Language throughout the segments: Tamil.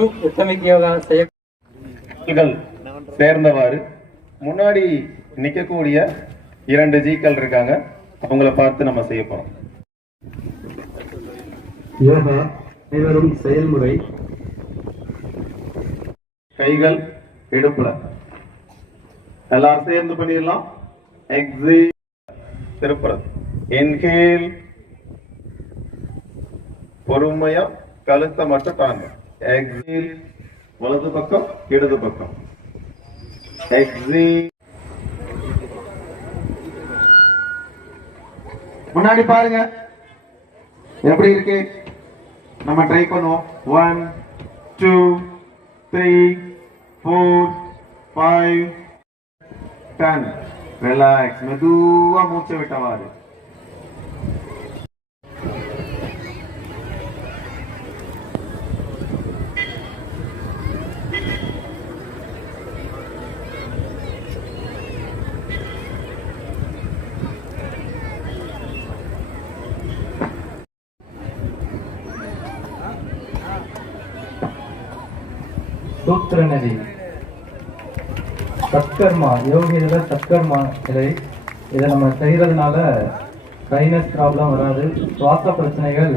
குரு உத்தமிக் யோகா சேர்ந்தவாறு முன்னாடி நிக்கக்கூடிய 2 ஜீக்கள் இருக்காங்க. அவங்கள பார்த்து நம்ம செய்ய போறோம். யோகா அனைவரும் செயல்முறை. கைகள் இடுப்புல எல்லாரும் சேர்ந்து பண்ணிடலாம். எக்ஸேல் திருப்புறது. இன்ஹேல் பொறுமையா கழுத்தை மட்டும் தாங்க. எக்ஸேல் வலது பக்கம் இடது பக்கம். எக்ஸேல் முன்னாடி பாருங்க எப்படி இருக்கு. நம்ம ட்ரை பண்ணுவோம். 1 2 3 4 5 10. ரிலாக்ஸ். மெதுவா மூச்சை விட்டவாறு. சூத்திர நதி சத்கர்மா யோகியில சத்கர்மா இதை நம்ம செய்யறதுனால சைனஸ் ப்ராப்ளம் வராது. சுவாச பிரச்சனைகள்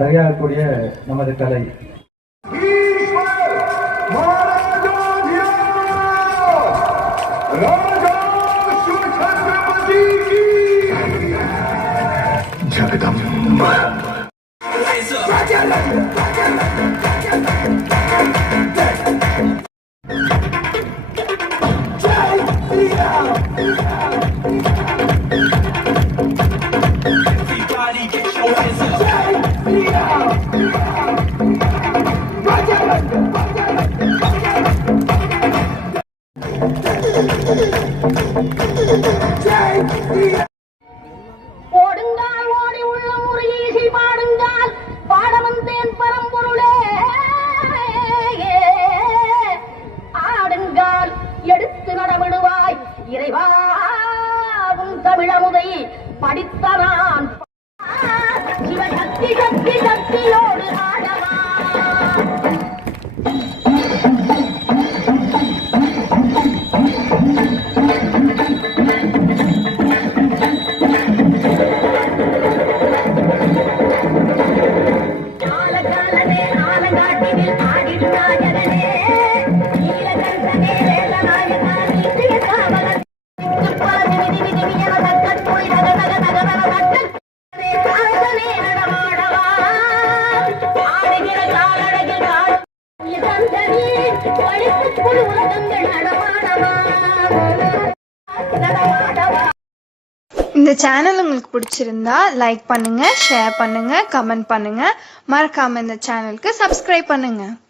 சரியாகக்கூடிய நமது கலை. ஓடுங்கால் ஓடி உள்ள முறையீசி பாடுங்கால் பாடவந்தேன் பரம்பொருளே. ஆடுங்கால் எடுத்து நடவிடுவாய் இறைவாவும் தமிழமுதை படித்த நான் சிவசக்தி சக்தி சக்தியோடு ஆடவா. இந்த சேனல் உங்களுக்கு பிடிச்சிருந்தா லைக் பண்ணுங்க, ஷேர் பண்ணுங்க, கமெண்ட் பண்ணுங்க. மறக்காம இந்த சேனலுக்கு சப்ஸ்கிரைப் பண்ணுங்க.